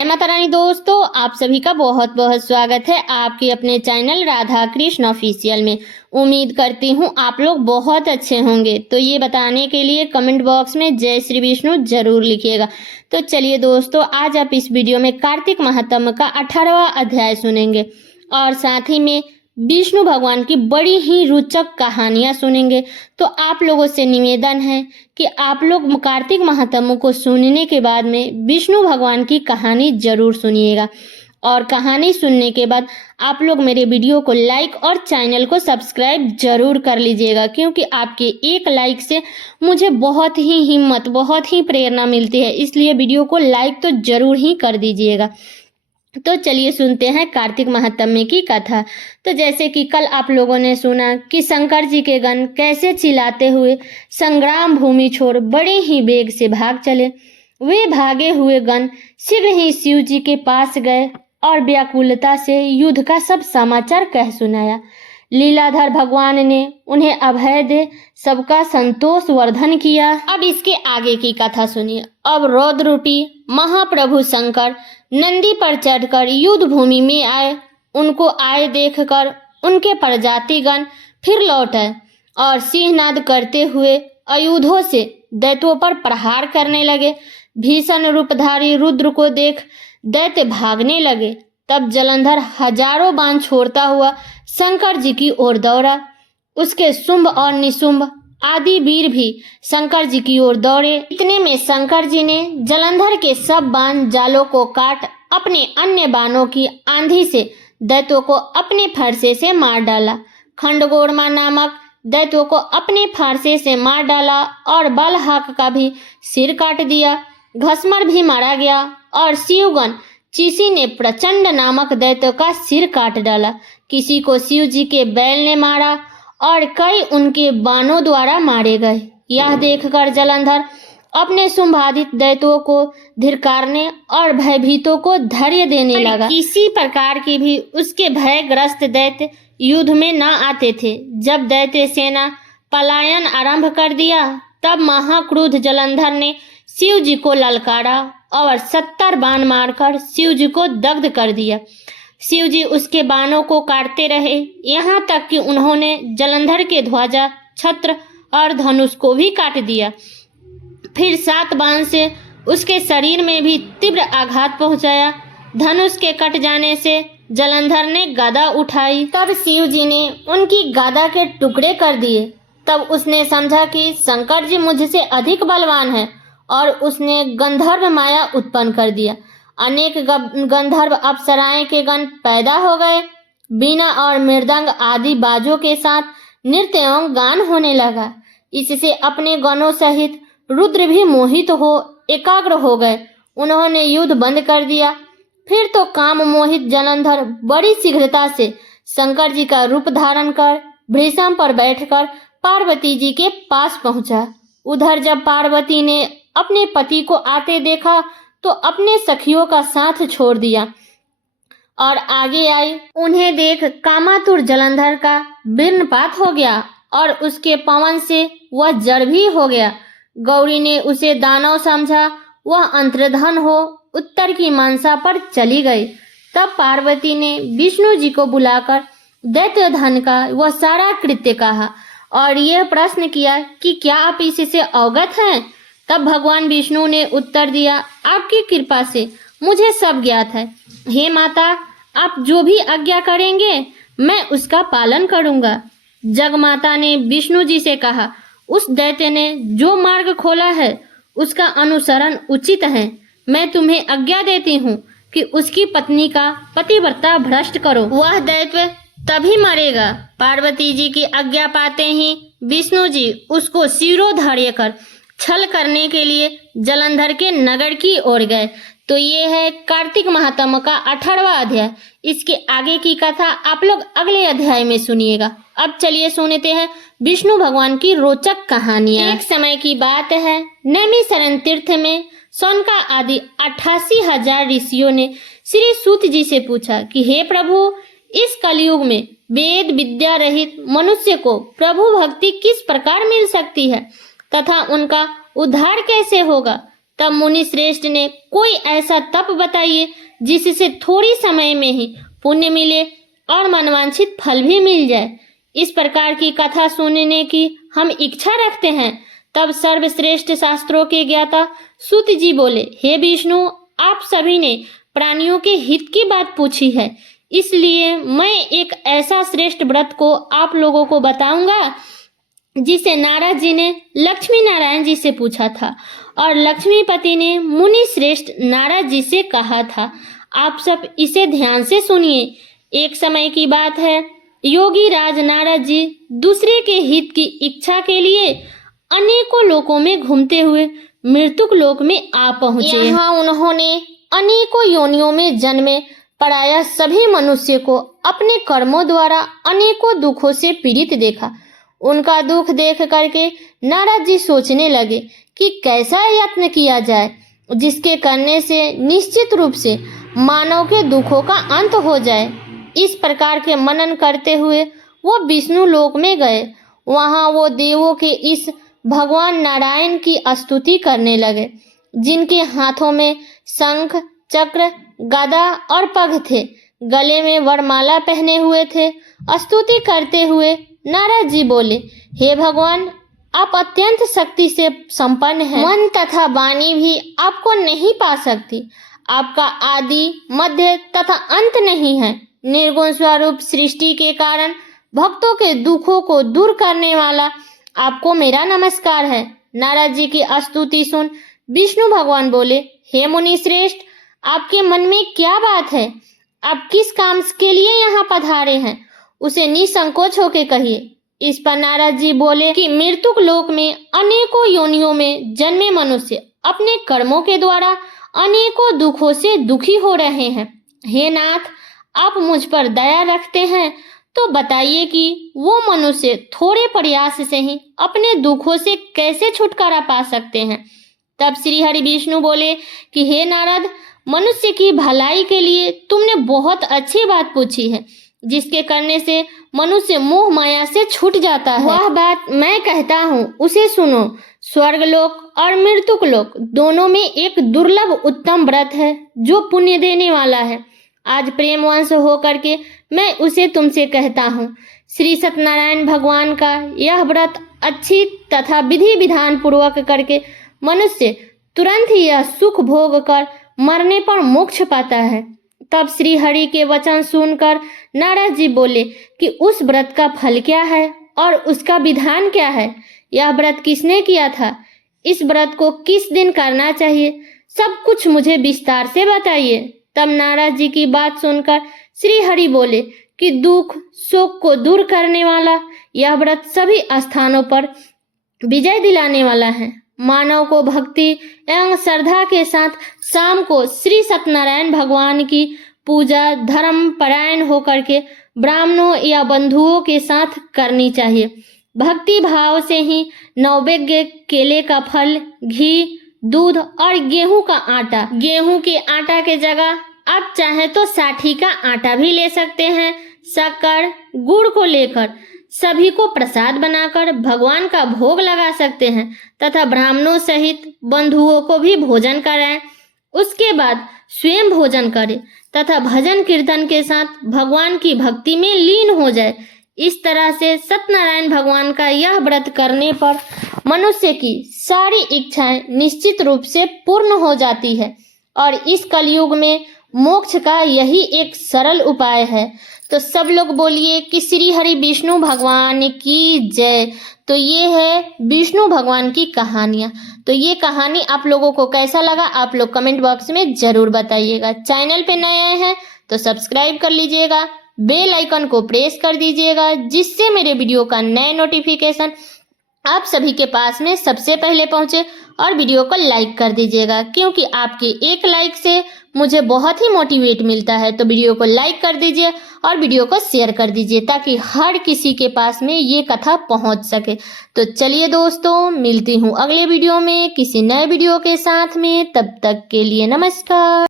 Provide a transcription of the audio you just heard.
जय माता रानी दोस्तों, आप सभी का बहुत बहुत स्वागत है आपके अपने चैनल राधा कृष्ण ऑफिशियल में। उम्मीद करती हूँ आप लोग बहुत अच्छे होंगे। तो ये बताने के लिए कमेंट बॉक्स में जय श्री विष्णु जरूर लिखिएगा। तो चलिए दोस्तों, आज आप इस वीडियो में कार्तिक महात्म्य का 18वां अध्याय सुनेंगे और साथ ही में विष्णु भगवान की बड़ी ही रोचक कहानियां सुनेंगे। तो आप लोगों से निवेदन है कि आप लोग कार्तिक महात्म्य को सुनने के बाद में विष्णु भगवान की कहानी जरूर सुनिएगा और कहानी सुनने के बाद आप लोग मेरे वीडियो को लाइक और चैनल को सब्सक्राइब जरूर कर लीजिएगा, क्योंकि आपके एक लाइक से मुझे बहुत ही हिम्मत, बहुत ही प्रेरणा मिलती है। इसलिए वीडियो को लाइक तो जरूर ही कर दीजिएगा। तो चलिए सुनते हैं कार्तिक महात्म्य की कथा। तो जैसे कि कल आप लोगों ने सुना कि शंकर जी के गण कैसे चिल्लाते हुए संग्राम भूमि छोड़ बड़े ही वेग से भाग चले। वे भागे हुए गण शीघ्र ही शिव जी के पास गए और व्याकुलता से युद्ध का सब समाचार कह सुनाया। लीलाधर भगवान ने उन्हें अभय दे सबका संतोष वर्धन किया। अब इसके आगे की कथा सुनिए। अब रौद्र रूपी महाप्रभु शंकर नंदी पर चढ़कर युद्ध भूमि में आए। उनको आए देखकर उनके प्रजातिगण फिर लौट आए और सिंहनाद करते हुए आयुधों से दैत्यों पर प्रहार करने लगे। भीषण रूपधारी रुद्र को देख दैत्य भागने लगे। तब जलंधर हजारों बाण छोड़ता हुआ शंकर जी की ओर दौड़ा। उसके शुंभ और निशुंभ आदि वीर भी शंकर जी की ओर दौड़े। इतने में शंकर जी ने जलंधर के सब बाण जालों को काट अपने अन्य बाणों की आंधी से दैत्यों को अपने फरसे से मार डाला। खंडगोरमा नामक दैत्यों को अपने फारसे से मार डाला और बलहाक का भी सिर काट दिया। घसमर भी मारा गया और शिवगण चीसी ने प्रचंड नामक दैत्य का सिर काट डाला। किसी को शिव जी के बैल ने मारा और कई उनके बाणों द्वारा मारे गए। यह देखकर जलंधर अपने शुंभादित दैत्यों को धिक्कारने और भयभीतों को धैर्य देने लगा। किसी प्रकार की भी उसके भयग्रस्त दैत्य युद्ध में न आते थे। जब दैत्य सेना पलायन आरंभ कर दिया, तब महाक्रुद्ध जलंधर ने शिव जी को ललकारा और 70 बाण मारकर शिव जी को दग्ध कर दिया। शिव जी उसके बाणों को काटते रहे, यहाँ तक कि उन्होंने जलंधर के ध्वजा, छत्र और धनुष को भी काट दिया। फिर 7 बाण से उसके शरीर में भी तीव्र आघात पहुंचाया। धनुष के कट जाने से जलंधर ने गदा उठाई। तब शिव जी ने उनकी गदा के टुकड़े कर दिए। तब उसने समझा कि शंकर जी मुझसे अधिक बलवान है और उसने गंधर्व माया उत्पन्न कर दिया। अनेक गंधर्व अप्सराएं के गण पैदा हो गए। बीना और मृदंग आदि बाजों के साथ नृत्य एवं गान होने लगा। इससे अपने गणों सहित रुद्र भी मोहित हो एकाग्र हो गए। उन्होंने युद्ध बंद कर दिया। फिर तो काम मोहित जलंधर बड़ी शीघ्रता से शंकर जी का रूप धारण कर भृशम पर बैठकर पार्वती जी के पास पहुंचा। उधर जब पार्वती ने अपने पति को आते देखा तो अपने सखियों का साथ छोड़ दिया और आगे आई। उन्हें देख कामातुर जलंधर का विर्णपात हो गया और उसके पवन से वह जड़ भी हो गया। गौरी ने उसे दानव समझा। वह अंतर्धन हो उत्तर की मनसा पर चली गई। तब पार्वती ने विष्णु जी को बुलाकर दैत्य धन का वह सारा कृत्य कहा और यह प्रश्न किया कि क्या आप इससे अवगत हैं? तब भगवान विष्णु ने उत्तर दिया, आपकी कृपा से मुझे सब ज्ञात है। हे माता, आप जो भी आज्ञा करेंगे मैं उसका पालन करूंगा। जगमाता ने विष्णु जी से कहा, उस दैत्य ने जो मार्ग खोला है उसका अनुसरण उचित है। मैं तुम्हें आज्ञा देती हूँ कि उसकी पत्नी का पतिव्रता भ्रष्ट करो। वह दैत्य तभी मरेगा। पार्वती जी की आज्ञा पाते ही विष्णु जी उसको शिरोधार्य कर छल करने के लिए जलंधर के नगर की ओर गए। तो ये है कार्तिक महात्म्य का 18वां अध्याय। इसके आगे की कथा आप लोग अगले अध्याय में सुनिएगा। अब चलिए सुनते हैं विष्णु भगवान की रोचक कहानियां। एक समय की बात है, नैमिषारण्य तीर्थ में सौनका आदि 88,000 ऋषियों ने श्री सूत जी से पूछा कि हे प्रभु, इस कलयुग में वेद विद्या रहित मनुष्य को प्रभु भक्ति किस प्रकार मिल सकती है तथा उनका उद्धार कैसे होगा? तब मुनि श्रेष्ठ ने, कोई ऐसा तप बताइए जिससे थोड़ी समय में ही पुण्य मिले और मनवांछित फल भी मिल जाए। इस प्रकार की कथा सुनने की हम इच्छा रखते हैं। तब सर्वश्रेष्ठ शास्त्रों के ज्ञाता सूत जी बोले, हे विष्णु, आप सभी ने प्राणियों के हित की बात पूछी है, इसलिए मैं एक ऐसा श्रेष्ठ व्रत को आप लोगों को बताऊंगा जिसे नारद जी ने लक्ष्मी नारायण जी से पूछा था और लक्ष्मीपति ने मुनि श्रेष्ठ नारद जी से कहा था। आप सब इसे ध्यान से सुनिए। एक समय की बात है, योगी राज नारद जी दूसरे के हित की इच्छा के लिए अनेकों लोकों में घूमते हुए मृत्युक लोक में आ पहुंचे। यहाँ उन्होंने अनेकों योनियों में जन्मे प्रायः सभी मनुष्य को अपने कर्मों द्वारा अनेकों दुखों से पीड़ित देखा। उनका दुख देख करके नारद जी सोचने लगे कि कैसा यत्न किया जाए जिसके करने से निश्चित रूप से मानव के दुखों का अंत हो जाए। इस प्रकार के मनन करते हुए वो विष्णु लोक में गए। वहां वो देवों के इस भगवान नारायण की स्तुति करने लगे, जिनके हाथों में शंख, चक्र, गदा और पग थे, गले में वरमाला पहने हुए थे। स्तुति करते हुए नारद जी बोले, हे भगवान, आप अत्यंत शक्ति से संपन्न हैं। मन तथा वाणी भी आपको नहीं पा सकती। आपका आदि, मध्य तथा अंत नहीं है। निर्गुण स्वरूप सृष्टि के कारण भक्तों के दुखों को दूर करने वाला आपको मेरा नमस्कार है। नारद जी की स्तुति सुन विष्णु भगवान बोले, हे मुनि श्रेष्ठ, आपके मन में क्या बात है? आप किस काम के लिए यहाँ पधारे हैं? उसे निसंकोच होके कहिए। इस पर नारद जी बोले कि मृत्युक लोक में अनेकों योनियों में जन्मे मनुष्य अपने कर्मों के द्वारा अनेकों दुखों से दुखी हो रहे हैं। हे नाथ, आप मुझ पर दया रखते हैं तो बताइए कि वो मनुष्य थोड़े प्रयास से ही अपने दुखों से कैसे छुटकारा पा सकते हैं। तब श्री हरि विष्णु बोले कि हे नारद, मनुष्य की भलाई के लिए तुमने बहुत अच्छी बात पूछी है, जिसके करने से मनुष्य मोह माया से छूट जाता है। वह बात मैं कहता हूँ, उसे सुनो। स्वर्गलोक और मृत्युक लोक दोनों में एक दुर्लभ उत्तम व्रत है जो पुण्य देने वाला है। आज प्रेमवंश हो करके मैं उसे तुमसे कहता हूँ। श्री सत्यनारायण भगवान का यह व्रत अच्छी तथा विधि विधान पूर्वक करके मनुष्य तुरंत ही यह सुख भोग कर मरने पर मोक्ष पाता है। तब श्री हरि के वचन सुनकर नारद जी बोले कि उस व्रत का फल क्या है और उसका विधान क्या है? यह व्रत किसने किया था? इस व्रत को किस दिन करना चाहिए? सब कुछ मुझे विस्तार से बताइए। तब नारद जी की बात सुनकर श्री हरि बोले कि दुख शोक को दूर करने वाला यह व्रत सभी स्थानों पर विजय दिलाने वाला है। मानव को भक्ति एवं श्रद्धा के साथ शाम को श्री सत्यनारायण भगवान की पूजा धर्म परायण होकर के ब्राह्मणों या बंधुओं के साथ करनी चाहिए। भक्ति भाव से ही नैवेद्य केले का फल, घी, दूध और गेहूं का आटा, गेहूं के आटा के जगह आप चाहे तो साठी का आटा भी ले सकते हैं। शक्कर, गुड़ को लेकर सभी को प्रसाद बनाकर भगवान का भोग लगा सकते हैं तथा ब्राह्मणों सहित बंधुओं को भी भोजन कराएं। उसके बाद स्वयं भोजन करें तथा भजन कीर्तन के साथ भगवान की भक्ति में लीन हो जाए। इस तरह से सत्यनारायण भगवान का यह व्रत करने पर मनुष्य की सारी इच्छाएं निश्चित रूप से पूर्ण हो जाती है और इस कलयुग में मोक्ष का यही एक सरल उपाय है। तो सब लोग बोलिए कि श्री हरि विष्णु भगवान की जय। तो ये है विष्णु भगवान की कहानियाँ। तो ये कहानी आप लोगों को कैसा लगा आप लोग कमेंट बॉक्स में जरूर बताइएगा। चैनल पे नए आए हैं तो सब्सक्राइब कर लीजिएगा, बेल आइकन को प्रेस कर दीजिएगा, जिससे मेरे वीडियो का नए नोटिफिकेशन आप सभी के पास में सबसे पहले पहुंचे। और वीडियो को लाइक कर दीजिएगा, क्योंकि आपके एक लाइक से मुझे बहुत ही मोटिवेट मिलता है। तो वीडियो को लाइक कर दीजिए और वीडियो को शेयर कर दीजिए ताकि हर किसी के पास में ये कथा पहुंच सके। तो चलिए दोस्तों, मिलती हूँ अगले वीडियो में किसी नए वीडियो के साथ में। तब तक के लिए नमस्कार।